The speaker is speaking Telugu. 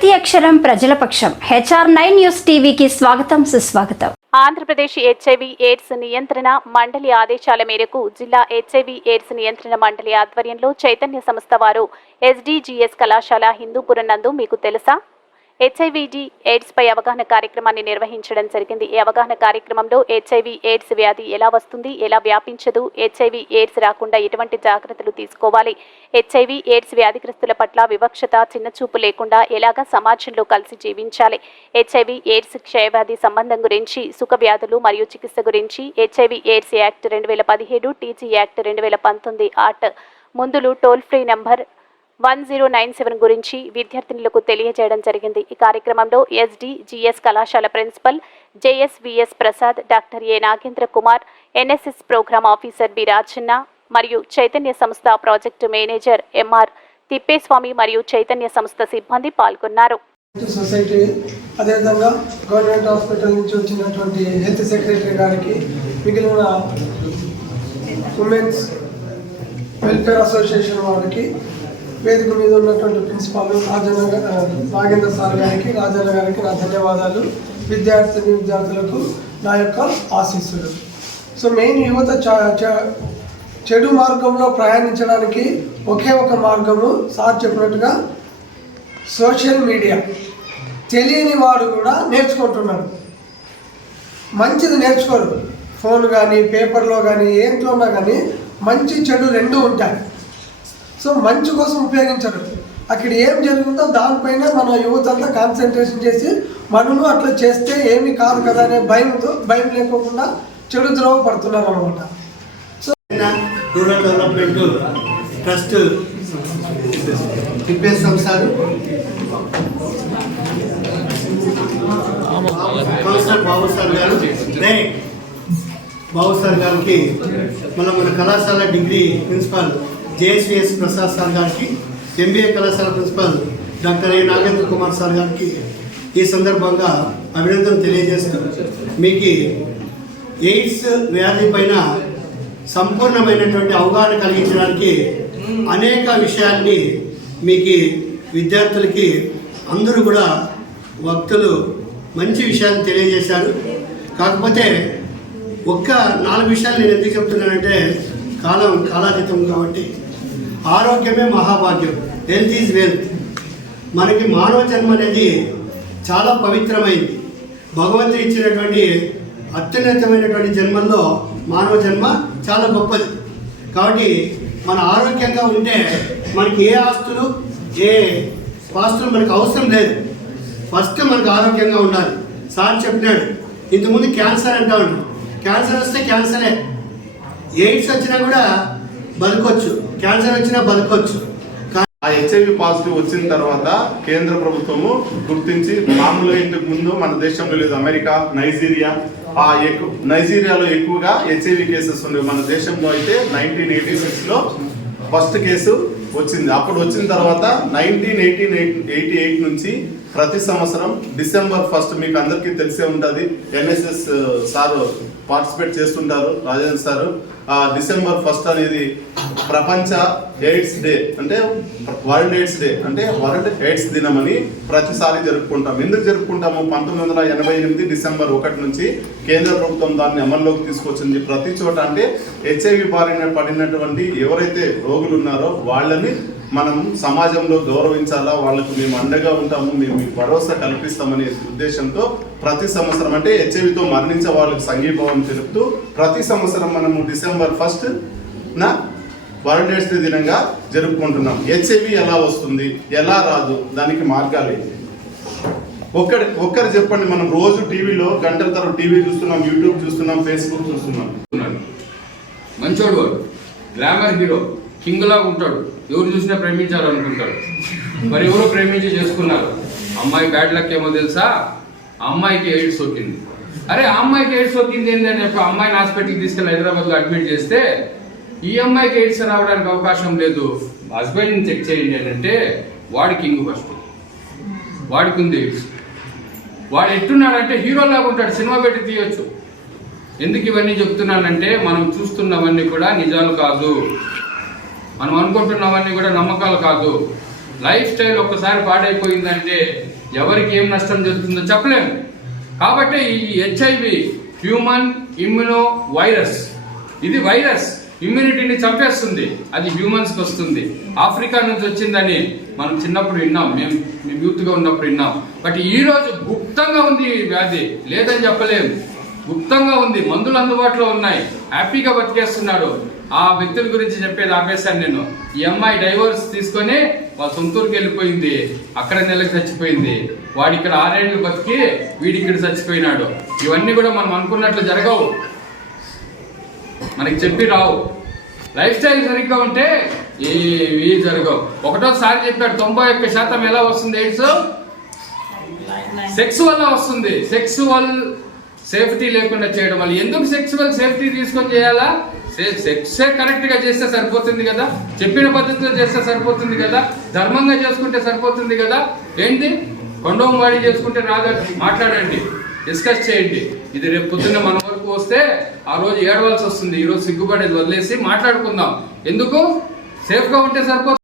ప్రతి అక్షరం ప్రజల పక్షం. HR9 న్యూస్ టీవీకి స్వాగతం, సుస్వాగతం. ఆంధ్రప్రదేశ్ HIV ఎయిడ్స్ నియంత్రణ మండలి ఆదేశాల మేరకు జిల్లా HIV ఎయిడ్స్ నియంత్రణ మండలి ఆధ్వర్యంలో చైతన్య సంస్థ వారు SDGS కళాశాల హిందూపురం నందు మీకు తెలుసా HIV ఎయిడ్స్ పై అవగాహన కార్యక్రమాన్ని నిర్వహించడం జరిగింది. ఈ అవగాహన కార్యక్రమంలో HIV ఎయిడ్స్ వ్యాధి ఎలా వస్తుంది, ఎలా వ్యాపించదు, HIV ఎయిడ్స్ రాకుండా ఎటువంటి జాగ్రత్తలు తీసుకోవాలి, HIV ఎయిడ్స్ వ్యాధిగ్రస్తుల పట్ల వివక్షత, చిన్నచూపు లేకుండా ఎలాగా సమాజంలో కలిసి జీవించాలి, HIV ఎయిడ్స్ క్షయవ్యాధి సంబంధం గురించి, సుఖ వ్యాధులు మరియు చికిత్స గురించి, HIV AIDS act 2017, TG act 2019 ఆర్ట్ ముందులు టోల్ ఫ్రీ నంబర్ 1097 గురించి విద్యార్థినులకు తెలియజేయడం జరిగింది. ఈ కార్యక్రమంలో SDGS కళాశాల principal JSVS Prasad, doctor A Nagendra Kumar, NSS programme officer B Rajanna మరియు చైతన్య సంస్థ ప్రాజెక్టు మేనేజర్ MR తిప్పేస్వామి మరియు చైతన్య సంస్థ సిబ్బంది పాల్గొన్నారు. సొసైటీ అదేవిధంగా గవర్నమెంట్ హాస్పిటల్ నుంచి వచ్చినటువంటి హెల్త్ సెక్రటరీ గారికి, మిగిలిన ఉమెన్స్ వెల్ఫేర్ అసోసియేషన్ వారికి, వేదిక మీద ఉన్నటువంటి ప్రిన్సిపాల్ నాగేంద్ర సార్ గారికి, రాజన్న గారికి నా ధన్యవాదాలు. విద్యార్థులకు నా యొక్క ఆశీస్సులు. సో మెయిన్ యువత చెడు మార్గంలో ప్రయాణించడానికి ఒకే ఒక మార్గము సార్ చెప్పినట్టుగా సోషల్ మీడియా. తెలియని వాడు కూడా నేర్చుకుంటున్నాడు, మంచిది నేర్చుకోరు. ఫోన్ కానీ పేపర్లో కానీ ఏంట్లో ఉన్నా కానీ మంచి చెడు రెండు ఉంటాయి. సో మంచి కోసం ఉపయోగించరు. అక్కడ ఏం జరుగుతుందో దానిపైన మన యువత అంతా కాన్సన్ట్రేషన్ చేసి మనము అట్లా చేస్తే ఏమీ కాదు కదా అనే భయం లేకోకుండా చెడు ద్రోవ పడుతున్నారు అనమాట. So rural development trust sir, counsellor Babu sir గారు, బాబు సార్ గారికి, మన కళాశాల degree principal JSVS Prasad sir గారికి, MBA కళాశాల principal doctor A Nagendra Kumar sir గారికి ఈ సందర్భంగా అభినందనలు తెలియజేస్తూ, మీకు ఎయిడ్స్ వ్యాధి పైన సంపూర్ణమైనటువంటి అవగాహన కలిగించడానికి అనేక విషయాల్ని మీకు విద్యార్థులకి అందరూ కూడా వక్తలు మంచి విషయాన్ని తెలియజేశారు. కాకపోతే ఒక్క 4 విషయాలు నేను ఎందుకు చెప్తున్నానంటే కాలాతీతం కాబట్టి. ఆరోగ్యమే మహాభాగ్యం, హెల్త్ ఈజ్ వెల్త్. మనకి మానవ జన్మ అనేది చాలా పవిత్రమైంది. భగవంతుడు ఇచ్చినటువంటి అత్యున్నతమైనటువంటి జన్మల్లో మానవ జన్మ చాలా గొప్పది. కాబట్టి మన ఆరోగ్యంగా ఉంటే మనకి ఏ ఆస్తులు మనకు అవసరం లేదు. ఫస్ట్ మనకు ఆరోగ్యంగా ఉండాలి. సార్ చెప్పినాడు, ఇంతకుముందు క్యాన్సర్ అంటా ఉన్నాడు. క్యాన్సర్ వస్తే క్యాన్సరే, ఎయిడ్స్ వచ్చినా కూడా బతకొచ్చు, క్యాన్సర్ వచ్చినా బతకొచ్చు. ఆ HIV పాజిటివ్ వచ్చిన తర్వాత కేంద్ర ప్రభుత్వము గుర్తించి, మామూలుగా ఇంతకు ముందు మన దేశంలో లేదు, అమెరికా, నైజీరియాలో ఎక్కువగా HIV కేసెస్ ఉండేవి. మన దేశంలో అయితే 1986లో ఫస్ట్ కేసు వచ్చింది. అప్పుడు వచ్చిన తర్వాత 1988 నుంచి ప్రతి సంవత్సరం December 1 మీకు అందరికీ తెలిసే ఉంటుంది, NSS సార్ పార్టిసిపేట్ చేస్తుంటారు, రాజేంద్ర సార్. December 1 అనేది ప్రపంచ ఎయిడ్స్ డే, అంటే వరల్డ్ ఎయిడ్స్ డే, అంటే వరల్డ్ ఎయిడ్స్ దినం అని ప్రతిసారి జరుపుకుంటాం. ఎందుకు జరుపుకుంటాము? 1988 December 1 నుంచి కేంద్ర ప్రభుత్వం దాన్ని అమల్లోకి తీసుకొచ్చింది. ప్రతి చోట అంటే HIV బారిన పడినటువంటి ఎవరైతే రోగులు ఉన్నారో వాళ్ళని మనం సమాజంలో గౌరవించాలా, వాళ్ళకు మేము అండగా ఉంటాము, మేము మీకు భరోసా కల్పిస్తామనే ఉద్దేశంతో ప్రతి సంవత్సరం, అంటే HIVతో మరణించే వాళ్ళకి సంఘీభావం తెలుపుతూ ప్రతి సంవత్సరం మనము December 1 వరల్డ్ ఎయిడ్స్ డే దినంగా జరుపుకుంటున్నాం. HIV ఎలా వస్తుంది, ఎలా రాదు, దానికి మార్గాలు ఏంటి? ఒక్కరు చెప్పండి. మనం రోజు టీవీలో గంటల తరబడి టీవీ చూస్తున్నాం, యూట్యూబ్ చూస్తున్నాం, ఫేస్బుక్ చూస్తున్నాం. మంచోడు వాడు, గ్లామర్ హీరో, కింగ్ లాగా ఉంటాడు, ఎవరు చూసినా ప్రేమించాలనుకుంటాడు. మరి ఎవరో ప్రేమించి చేసుకున్నారు. అమ్మాయి బ్యాడ్ లక్ ఏమో తెలుసా, ఆ అమ్మాయికి ఎయిడ్స్ సోకింది. అరే ఆ అమ్మాయికి ఎయిడ్స్ సోకింది ఏంటని చెప్పి అమ్మాయిని హాస్పిటల్కి తీసుకెళ్ళి హైదరాబాద్లో అడ్మిట్ చేస్తే, ఈ అమ్మాయికి ఎయిడ్స్ రావడానికి అవకాశం లేదు, హస్బెండ్ని చెక్ చేయండి అని అంటే వాడి కింగ్ ఫస్ట్, వాడికి ఉంది ఎయిడ్స్. వాడు ఎట్టున్నాడంటే హీరోలాగా ఉంటాడు, సినిమా పెట్టి తీయొచ్చు. ఎందుకు ఇవన్నీ చెప్తున్నానంటే, మనం చూస్తున్నవన్నీ కూడా నిజాలు కాదు, మనం అనుకుంటున్నవన్నీ కూడా నమ్మకాలు కాదు. లైఫ్ స్టైల్ ఒక్కసారి పాడైపోయిందంటే ఎవరికి ఏం నష్టం జరుగుతుందో చెప్పలేము. కాబట్టి ఈ హెచ్ఐవి హ్యూమన్ ఇమ్యునో వైరస్, ఇది వైరస్ ఇమ్యూనిటీని చంపేస్తుంది. అది హ్యూమన్స్కి వస్తుంది. ఆఫ్రికా నుంచి వచ్చిందని మనం చిన్నప్పుడు విన్నాం, మేము యూత్గా ఉన్నప్పుడు విన్నాం. బట్ ఈరోజు గుప్తంగా ఉంది ఈ వ్యాధి, లేదని చెప్పలేము. గుప్తంగా ఉంది, మందులు అందుబాటులో ఉన్నాయి, హ్యాపీగా బతికేస్తున్నారు. ఆ వ్యక్తుల గురించి చెప్పేది ఆపేశాను నేను. ఈ అమ్మాయి డైవోర్స్ తీసుకొని వాళ్ళ సొంతూరుకి వెళ్ళిపోయింది, అక్కడ నెలకు చచ్చిపోయింది. వాడు ఇక్కడ 6 ఏళ్ళు బతికి వీడిక్కడ చచ్చిపోయినాడు. ఇవన్నీ కూడా మనం అనుకున్నట్లు జరగవు, మనకి చెప్పి రావు. లైఫ్ స్టైల్ సరిగ్గా ఉంటే ఏవి జరగవు. ఒకటోసారి చెప్పాడు, 91% ఎలా వస్తుంది ఎయిడ్స్? సెక్స్ వల్ల వస్తుంది. సెక్సువల్ సేఫ్టీ లేకుండా చేయడం వల్ల. ఎందుకు సెక్సువల్ సేఫ్టీ తీసుకొని చేయాలా? సెక్సే కరెక్ట్ గా చేస్తే సరిపోతుంది కదా, చెప్పిన పద్ధతిలో చేస్తే సరిపోతుంది కదా, ధర్మంగా చేసుకుంటే సరిపోతుంది కదా. ఏంటి కొండోం వాడి చేసుకుంటే రాదా? మాట్లాడండి, డిస్కస్ చేయండి. ఇది రేపు పొద్దున్న మన వరకు వస్తే ఆ రోజు ఏడవలసి వస్తుంది. ఈరోజు సిగ్గుపడేది వదిలేసి మాట్లాడుకుందాం. ఎందుకు? సేఫ్గా ఉంటే సరిపోతుంది.